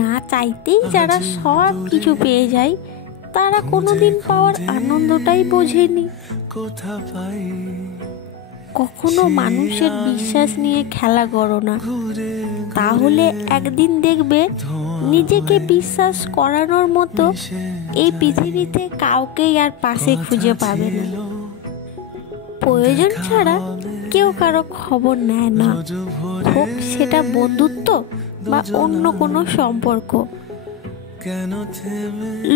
না চাইতেই যারা সব কিছু পেয়ে যায় তারা কোনোদিন পাওয়ার আনন্দটাই বোঝেনি। কখনো মানুষের বিশ্বাস নিয়ে খেলা করো না, তাহলে একদিন দেখবে নিজেকে বিশ্বাস করানোর মতো এই পৃথিবীতে কাউকেই আর পাশে খুঁজে পাবে না। প্রয়োজন ছাড়া কেউ কারো খবর নেয় না, হোক সেটা বন্ধুত্ব বা অন্য কোনো সম্পর্ক।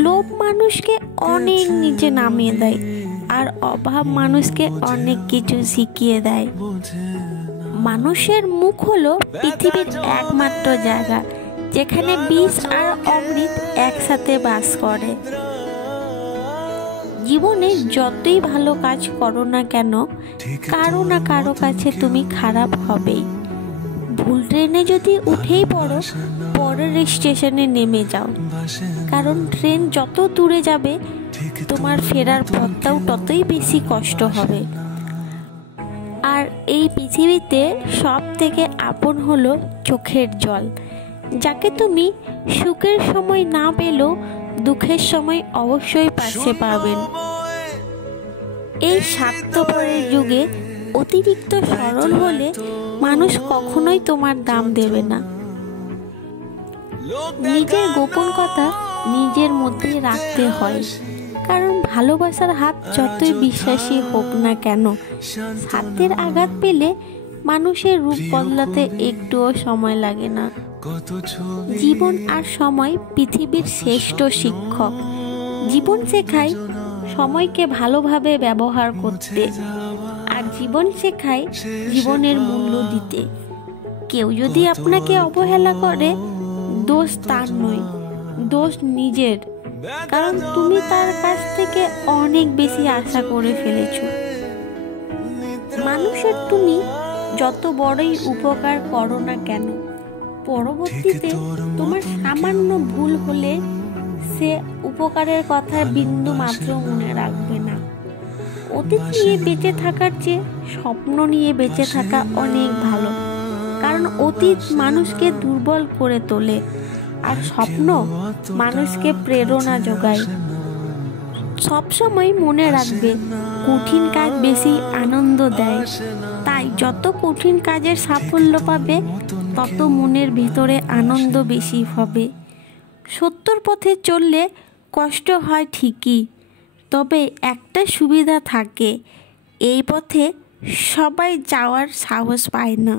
লোভ মানুষকে অনেক নিচে নামিয়ে দেয়, আর অভাব মানুষকে অনেক কিছু শিখিয়ে দেয়। মানুষের মুখ হলো পৃথিবীর একমাত্র জায়গা যেখানে বিষ আর অমৃত একসাথে বাস করে। জীবনে যতই ভালো কাজ করো না কেন, কারো না কারো কাছে তুমি খারাপ হবেই। ভুল ট্রেনে যদি উঠেই পড়ো, পরের স্টেশনে নেমে যাও, কারণ ট্রেন যত দূরে যাবে তোমার ফেরার পথটাও ততই বেশি কষ্ট হবে। আর এই পৃথিবীতে সব থেকে আপন হলো চোখের জল, যাকে তুমি সুখের সময় না পেলেও দুঃখের সময় অবশ্যই পাশে পাবেন। এই স্বার্থপরের যুগে অতিরিক্ত সরল হলে মানুষ কখনোই তোমার দাম দেবে না। নিজের গোপন কথা নিজের মধ্যেই রাখতে হয়, কারণ ভালোবাসার হাত যতই বিশ্বাসী হোক না কেন, হাতের আঘাত পেলে মানুষের রূপ বদলাতে একটুও সময় লাগে না। জীবন আর সময় পৃথিবীর শ্রেষ্ঠ শিক্ষক। জীবন শেখায় সময়কে ভালোভাবে ব্যবহার করতে, আর জীবন শেখায় জীবনের মূল্য দিতে। কেউ যদি আপনাকে অবহেলা করে, দোষ তার নয়, দোষ নিজের, কারণ তুমি তার কাছ থেকে অনেক বেশি আশা করে ফেলেছ। মানুষের তুমি যত বড়ই উপকার করো না কেন, পরবর্তীতে তোমার সামান্য ভুল হলে সে উপকারের কথা বিন্দু মাত্র মনে রাখবে না। অতীত নিয়ে বেঁচে থাকার চেয়ে স্বপ্ন নিয়ে বেঁচে থাকা অনেক ভালো, কারণ অতীত মানুষকে দুর্বল করে তোলে, আর স্বপ্ন মানুষকে প্রেরণা যোগায়। সবসময় মনে রাখবে, কঠিন কাজ বেশি আনন্দ দেয়, তাই যত কঠিন কাজের সাফল্য পাবে তত মনের ভিতরে আনন্দ বেশি হবে। সত্যর পথে চললে কষ্ট হয় ঠিকই, তবে একটা সুবিধা থাকে, এই পথে সবাই যাওয়ার সাহস পায় না।